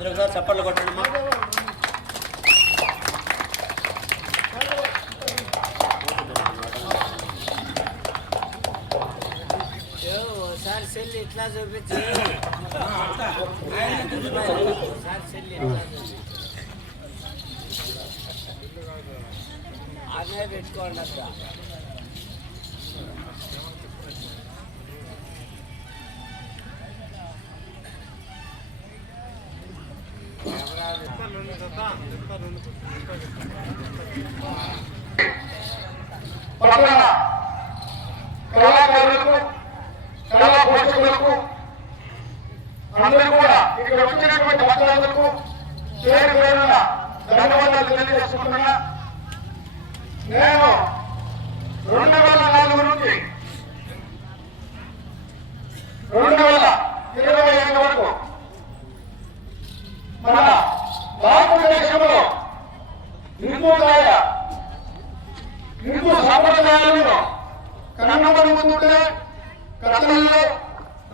అందరూ ఒకసారి చప్పట్లు కొట్టండి. ఒకసారి సెల్ ఇట్లా చూపించి అనే పెట్టుకోండి అక్క. కళాకారులకు కళా పోషకులకు అందరూ కూడా ఇక్కడ వచ్చినటువంటి భక్తులకు పేరు పేరున ధన్యవాదాలు తెలియజేసుకుంటున్నా. నేను 2004 నుంచి 2025 వరకు మన భారతదేశంలో హిందూ సాంప్రదాయాలను కన్నమనుకుంటే కథలలో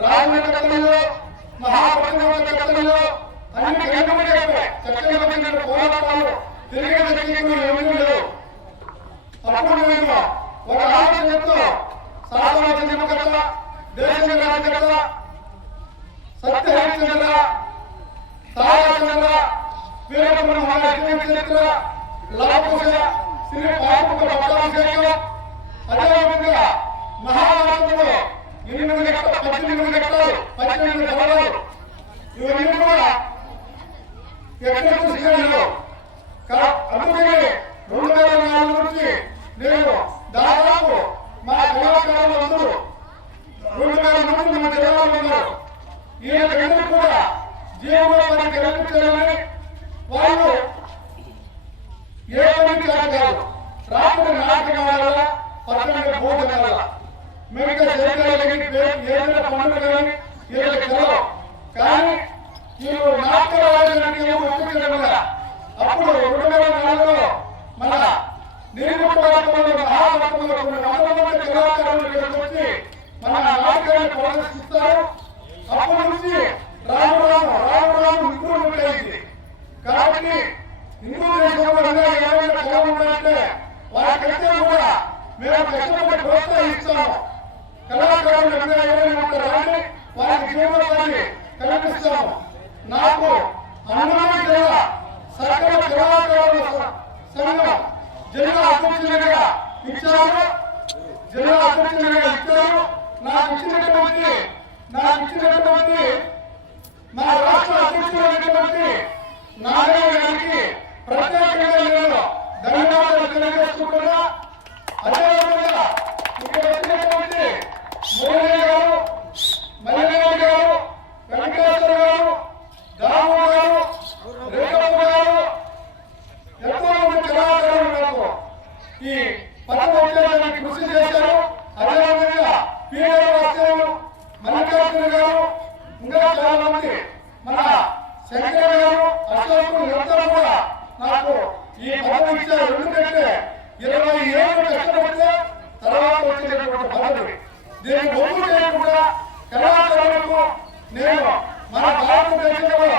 రాజుల కథలలో మహాపంచవంత కథలలో అన్ని కనుమడిపోయి చక్కగా పోరాటాలు తిరిగి ఏమీ లేవు. అప్పుడు మేము ఒక ఆలోచనతో సాధన కథ, దేశ కథ, సత్యహరిచంద్ర, తారాచంద్ర, వీరబ్రహ్మ చరిత్ర, లాభకుశ, శ్రీ పాపక పట్టాభిషేకం, అదేవిధంగా మహాభారతంలో 18 ఘట్టాలు 18 ధరలు ఇవన్నీ కూడా ఎక్కడ చూసినా అందుకని 2004 నుంచి నేను దాదాపు మా కళాకారులు అందరూ 2000 మన జిల్లాలో ఉన్నారు. వీళ్ళకందరూ కూడా జీవనోపాధి కల్పించాలని వాళ్ళు ఏ పని కాదు. రాత్రి నాటకాల పట్టణ భోజనాల మిగతా శరీరాలకి ఏదైనా పండుగ కానీ వీళ్ళకి తెలవు. కానీ వీళ్ళు నాటకాలకి అప్పుడు 2004లో మన నిర్మిత మహాభక్తులు కళాకారులు వచ్చి మన నాటకాన్ని ప్రదర్శిస్తారు. అప్పటి నుంచి రాము హిందూ అయింది. కాబట్టి హిందూ దేశంలో ఏమైనా కళ ఉందంటే వారికైతే కూడా మేము కష్టపడి ప్రోత్సహిస్తాము. కళాకారులు ఏమైనా ఉంటారని వారికి జీవనాన్ని కల్పిస్తాము. నాకు అన్నమయ్య జిల్లా సకల కళాకారుల సంఘం జిల్లా అధ్యక్షులుగా ఇచ్చారు. నాకు ఇచ్చినటువంటి మా రాష్ట్ర అధ్యక్షులైనటువంటి నారాయణ గారికి ప్రత్యేకంగా నేను ధన్యవాదాలు తెలియజేసుకుంటున్నా. అదేవిధంగా ఇక్కడ వచ్చినటువంటి మోదీ గారు, మల్లినాథ్ గారు, వెంకటేశ్వర గారు, దాము గారు, రేఖమ్మ గారు, ఎంతో మంది కళాకారులు నాకు ఈ పదవి వచ్చేదానికి కృషి చేశారు. అదేవిధంగా పీడవాసులు మల్లికార్జున గారు, ఇంకా చాలా మంది మన శంకర్ గారు, అశోకులు ఎంతో కూడా నాకు ఈ పదవి ఇచ్చారు. ఎందుకంటే 20 ఏళ్ళు కష్టపడితే తర్వాత వచ్చినటువంటి పదవి. దీన్ని ఒప్పు చేయకుండా కళాకారులకు నేను మన భారతదేశంలో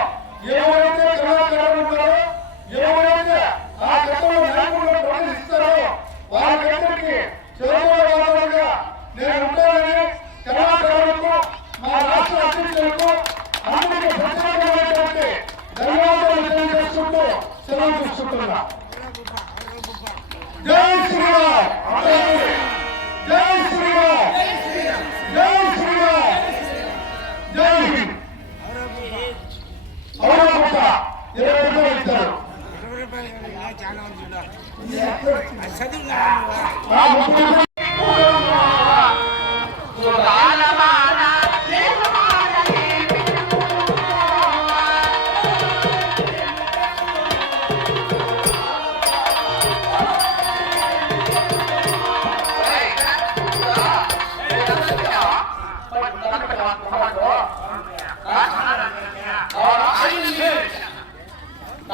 ఎవరైతే కళాకారులు ఉంటారో, ఎవరైతే ఆ గతంలో నాయకులను ప్రదర్శిస్తారో వారికందరికీ చేరువగా నేను ఉంటానని కళాకారులకు మా రాష్ట్ర అధ్యక్షులకు అందరికీ ప్రత్యేకమైనటువంటి ధన్యవాదాలు తెలియజేసుకుంటూ సెలవు తీసుకుంటున్నా. జై శ్రీరామ్, జై శ్రీరామ్, జై శ్రీరామ్, జై హింద్. అవునా 20 రూపాయలు ఇచ్చారు.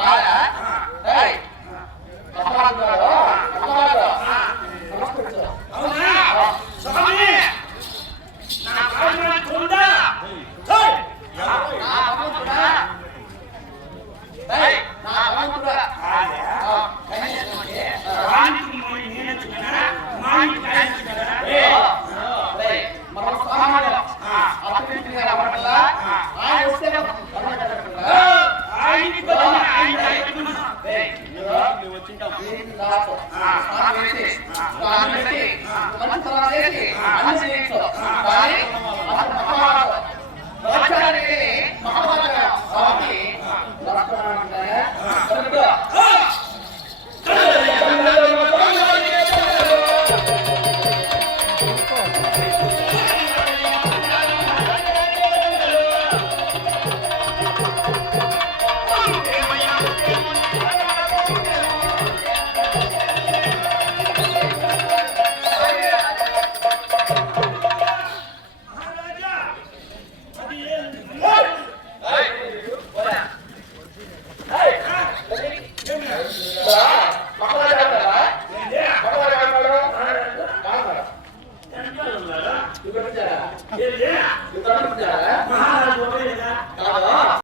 Đó.